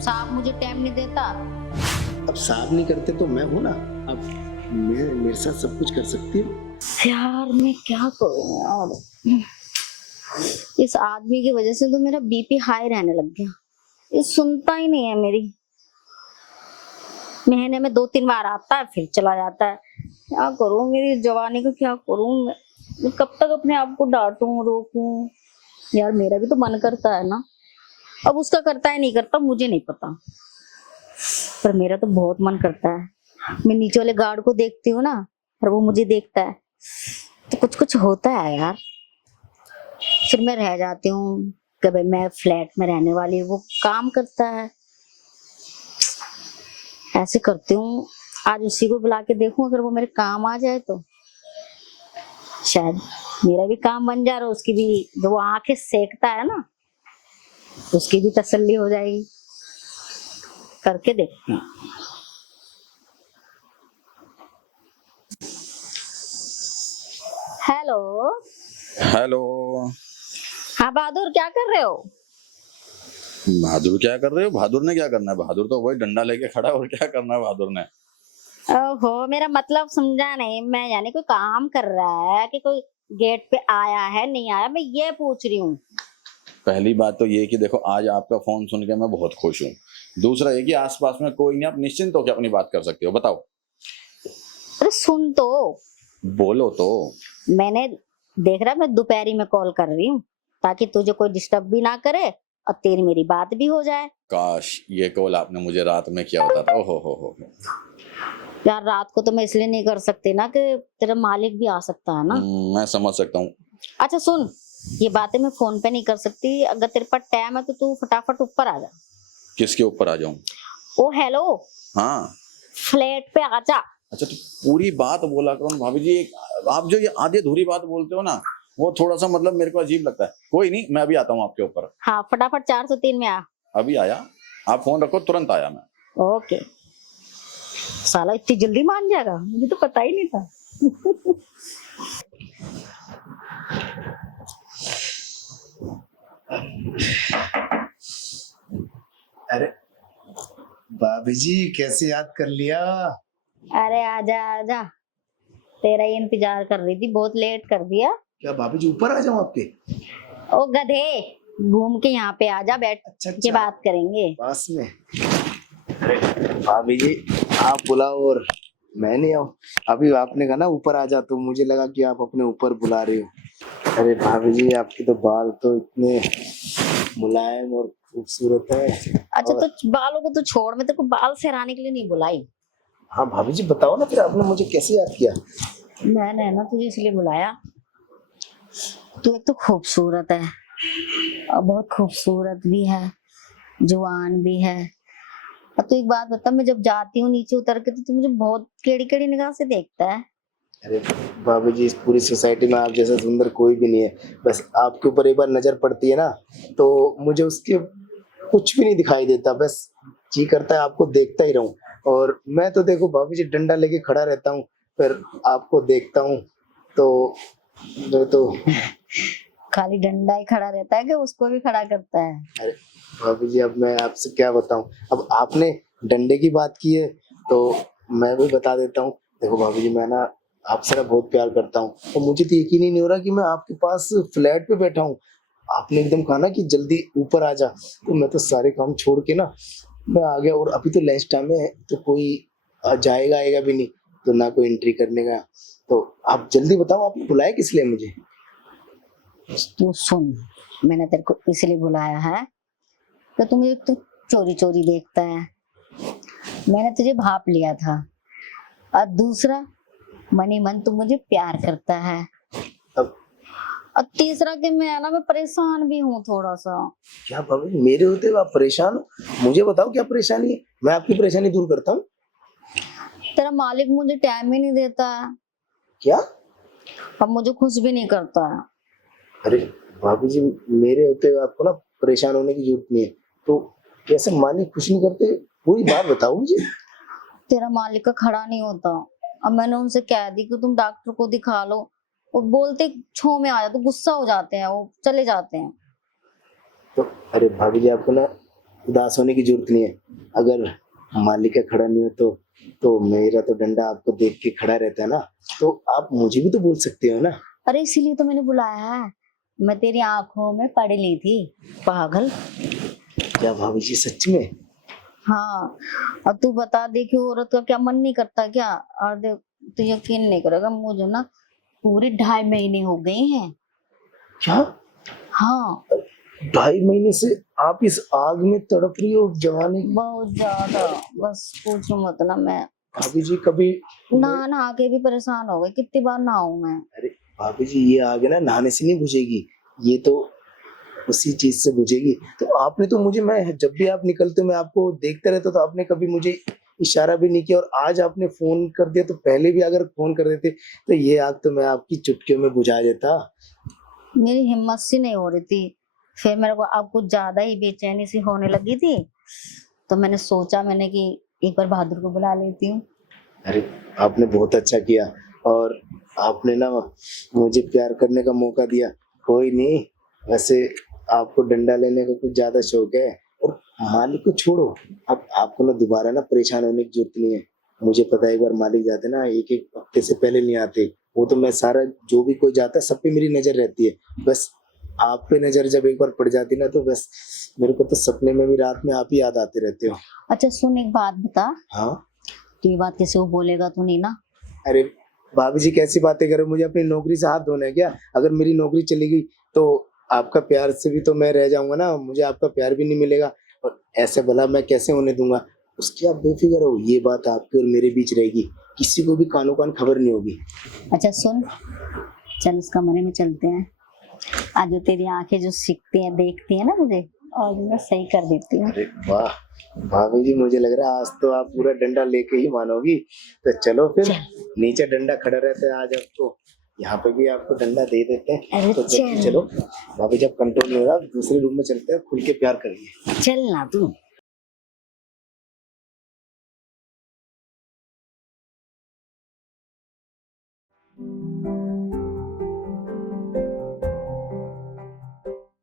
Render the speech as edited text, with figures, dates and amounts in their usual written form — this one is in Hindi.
साहब मुझे टाइम नहीं देता। अब साहब नहीं करते तो मैं हूं ना। अब मैं मेरे साथ सब कुछ कर सकती हूँ। यार मैं क्या करूं यार, इस आदमी की वजह से तो मेरा बीपी हाई रहने लग गया। ये सुनता ही नहीं है मेरी। महीने में 2-3 बार आता है फिर चला जाता है। क्या करूं, मेरी जवानी का क्या करूं मैं कब तक अपने आप को डांटूं रोकूं। यार मेरा भी तो मन करता है ना। अब उसका करता है नहीं करता मुझे नहीं पता, पर मेरा तो बहुत मन करता है। मैं नीचे वाले गार्ड को देखती हूँ ना और वो मुझे देखता है तो कुछ कुछ होता है यार। फिर मैं रह जाती हूँ कि भाई मैं फ्लैट में रहने वाली हूँ, वो काम करता है। ऐसे करती हूँ, आज उसी को बुला के देखूं अगर वो मेरे काम आ जाए तो शायद मेरा भी काम बन जाए और उसकी भी, जो वो आंखें सेकता है ना, उसकी भी तसल्ली हो जाएगी। करके देखते हैं। हेलो। हेलो। हाँ बहादुर, क्या कर रहे हो? बहादुर क्या कर रहे हो? बहादुर ने क्या करना है? बहादुर तो वही डंडा लेके खड़ा है, और क्या करना है बहादुर ने? ओहो, मेरा मतलब समझा नहीं। मैं यानी कोई काम कर रहा है कि कोई गेट पे आया है नहीं आया, मैं ये पूछ रही हूँ। पहली बात तो ये कि देखो, आज आपका फोन सुन के मैं बहुत खुश हूँ। दूसरा ये कि आसपास में कोई नहीं, आप निश्चिंत होकर अपनी बात कर सकते हो। बताओ। अरे सुन तो, बोलो तो। मैंने देख रहा, मैं दोपहरी में कॉल कर रही हूँ ताकि तुझे कोई डिस्टर्ब भी ना करे और तेरी मेरी बात भी हो जाए। काश ये कॉल आपने मुझे रात में किया होता था। ओहो हो। यार रात को तो मैं इसलिए नहीं कर सकती ना कि तेरा मालिक भी आ सकता है ना। मैं समझ सकता हूँ। अच्छा सुन, ये बातें मैं फोन पे नहीं कर सकती। अगर तेरे पास टाइम है तो तू फटाफट ऊपर आ जा। किसके ऊपर आ जाऊं? ओ हेलो, हाँ। फ्लैट पे आ जा। अच्छा तो पूरी बात बोला करो ना भाभी जी। आप जो ये आधी अधूरी बात बोलते हो ना, वो थोड़ा सा मतलब मेरे को अजीब लगता है। कोई नहीं, मैं अभी आता हूँ आपके ऊपर। हाँ फटाफट 403 में आ। अभी आया। आप फोन रखो, तुरंत आया मैं। ओके। साला इतनी जल्दी मान जाएगा, मुझे तो पता ही नहीं था। अरे भाभी जी, कैसे याद कर लिया? अरे आजा आजा, तेरा ही इंतजार कर रही थी, बहुत लेट कर दिया। क्या भाभी जी ऊपर आ जाऊं आपके? ओ गधे, घूम के यहाँ पे आजा, बैठ अच्छा के बात करेंगे। पास में। अरे भाभी जी, आप बुलाओ और मैं नहीं आऊं। अभी आपने कहा ना ऊपर आ जा, तो मुझे लगा कि आप अपने ऊपर बुला रहे हो। अरे भाभी जी, आपके तो बाल तो इतने मुलायम और खूबसूरत है। अच्छा और तो बालों को तो छोड़, मैं तेरे को बाल सहराने के लिए नहीं बुलाई। हाँ भाभी जी, बताओ ना फिर आपने मुझे कैसे याद किया? मैंने ना तुझे इसलिए बुलाया, तू एक तो खूबसूरत है और बहुत खूबसूरत भी है, जवान भी है। अब तो एक बात बता, मैं जब जाती हूँ नीचे उतर के तो तू मुझे बहुत केड़ी केड़ी निगाह से देखता है। अरे भाभी जी, इस पूरी सोसाइटी में आप जैसा सुंदर कोई भी नहीं है। बस आपके ऊपर एक बार नजर पड़ती है ना, तो मुझे उसके कुछ भी नहीं दिखाई देता। बस जी करता है आपको देखता ही रहूं। और मैं तो देखो भाभी जी, डंडा लेके खड़ा रहता हूँ, फिर आपको देखता हूँ तो मैं तो खाली डंडा ही खड़ा रहता है कि उसको भी खड़ा करता है? अरे भाभी जी, अब मैं आपसे क्या बताऊं। अब आपने डंडे की बात की है तो मैं भी बता देता हूँ। देखो भाभी जी, मैं ना आपसे ना बहुत प्यार करता हूँ, तो मुझे तो यकीन ही नहीं हो रहा कि मैं आपके पास फ्लैट पे बैठा हूँ। आपने एकदम कहा ना कि जल्दी ऊपर आ जा, तो मैं तो सारे काम छोड़ के ना मैं आ गया। और अभी तो लंच टाइम है, तो कोई जाएगा आएगा भी नहीं, तो ना कोई एंट्री करने का। तो आप जल्दी बताओ, आपने बुलाया किस लिए मुझे? तू सुन, मैंने तेरे को इसलिए बुलाया है कि तू मुझे तू चोरी चोरी देखता है, मैंने तुझे भाप लिया था। और दूसरा, मनी मन तू मुझे प्यार करता है। अब और तीसरा कि मैं परेशान भी हूँ थोड़ा सा। क्या भाभी जी, मेरे होते हुए आप परेशान हो? मुझे बताओ क्या परेशानी है, मैं आपकी परेशानी दूर करता हूँ। तेरा मालिक मुझे टाइम ही नहीं देता है क्या? और मुझे खुश भी नहीं करता है। अरे भाभी जी, मेरे होते हुए आपको ना परेशान होने की जरूरत नहीं है। तो कैसे मालिक खुश नहीं करते, पूरी बात बताओ मुझे। तेरा मालिक का खड़ा नहीं होता। अब मैंने उनसे कह दी कि तुम डॉक्टर को दिखा लो, वो बोलते छो में आ जाते, गुस्सा हो जाते हैं, वो चले जाते हैं। तो अरे भाभी जी, आपको ना उदास होने की जरूरत नहीं है। अगर मालिक का खड़ा नहीं हो तो मेरा तो डंडा आपको देख के खड़ा रहता है ना, तो आप मुझे भी तो बोल सकते हो ना। अरे इसीलिए तो मैंने बुलाया है, मैं तेरी आंखों में पढ़ ली थी पागल। क्या भाभी जी सच में? हाँ, अब तू बता, देखी औरत का क्या मन नहीं करता क्या? और देख, तू यकीन नहीं करेगा, मुझे ना पूरे 2.5 महीने हो गए हैं। क्या हाँ, 2.5 महीने से आप इस आग में तड़प रही हो जवानी की? बहुत ज्यादा, बस पूछो मत ना। मैं भाभी जी कभी नहा नहा के भी परेशान हो गई, कितनी बार नहाऊं मैं। अरे भाभी जी ये आग है ना नहाने से नहीं बुझेगी, ये तो उसी चीज से बुझेगी। तो आपने तो मुझे, मैं जब भी आप निकलते हो मैं आपको देखता रहता, तो आपने कभी मुझे इशारा भी नहीं किया, और आज आपने फोन कर दिया, तो पहले भी अगर फोन कर देते तो ये आग तो मैं आपकी चुटकियों में बुझा देता। मेरी हिम्मत सी नहीं हो रही थी, फिर मेरे को अब कुछ ज्यादा ही बेचैनी सी होने लगी थी, तो मैंने सोचा मैंने कि एक बार बहादुर को बुला लेती हूँ। अरे आपने बहुत अच्छा किया, और आपने ना मुझे प्यार करने का मौका दिया। कोई नहीं, वैसे आपको डंडा लेने का कुछ ज्यादा शौक है, और मालिक को छोड़ो, अब आपको ना दोबारा ना परेशान होने की जरूरत नहीं है। मुझे पता है एक बार मालिक जाते ना एक एक हफ्ते से पहले नहीं आते, वो तो मैं सारा जो भी कोई जाता है सब पे मेरी नजर रहती है। बस आप पे नजर जब एक बार पड़ जाती ना, तो बस मेरे को तो सपने में भी रात में आप ही याद आते रहते हो। अच्छा सुन, एक बात बता, हाँ तो ये बात किसी को बोलेगा तो नहीं ना? अरे भाभी जी कैसी बातें कर रहे हो, मुझे अपनी नौकरी से हाथ धोना है क्या? अगर मेरी नौकरी चली गई तो आपका प्यार से भी तो मैं रह जाऊंगा ना, मुझे आपका प्यार भी नहीं मिलेगा, और ऐसे भला मैं कैसे होने दूंगा? उसकी आप बेफिक्र हो, ये बात आपके और मेरे बीच रहेगी, किसी को भी कानो कान खबर नहीं होगी। अच्छा सुन, चल उस कमरे में चलते हैं, आज जो तेरी आंखें जो सीखती हैं देखती है ना मुझे, और मैं सही कर देती हूँ। अरे वाह भाभी जी, मुझे लग रहा है आज तो आप पूरा डंडा लेके ही मानोगी। तो चलो फिर, नीचे डंडा खड़ा रहता है, आज आपको यहाँ पे भी आपको डंडा दे देते हैं। अरे तो जल्दी चल। चलो भाभी, जब कंट्रोल नहीं हो रहा दूसरे रूम में चलते हैं, खुल के प्यार करेंगे। चल ना तू।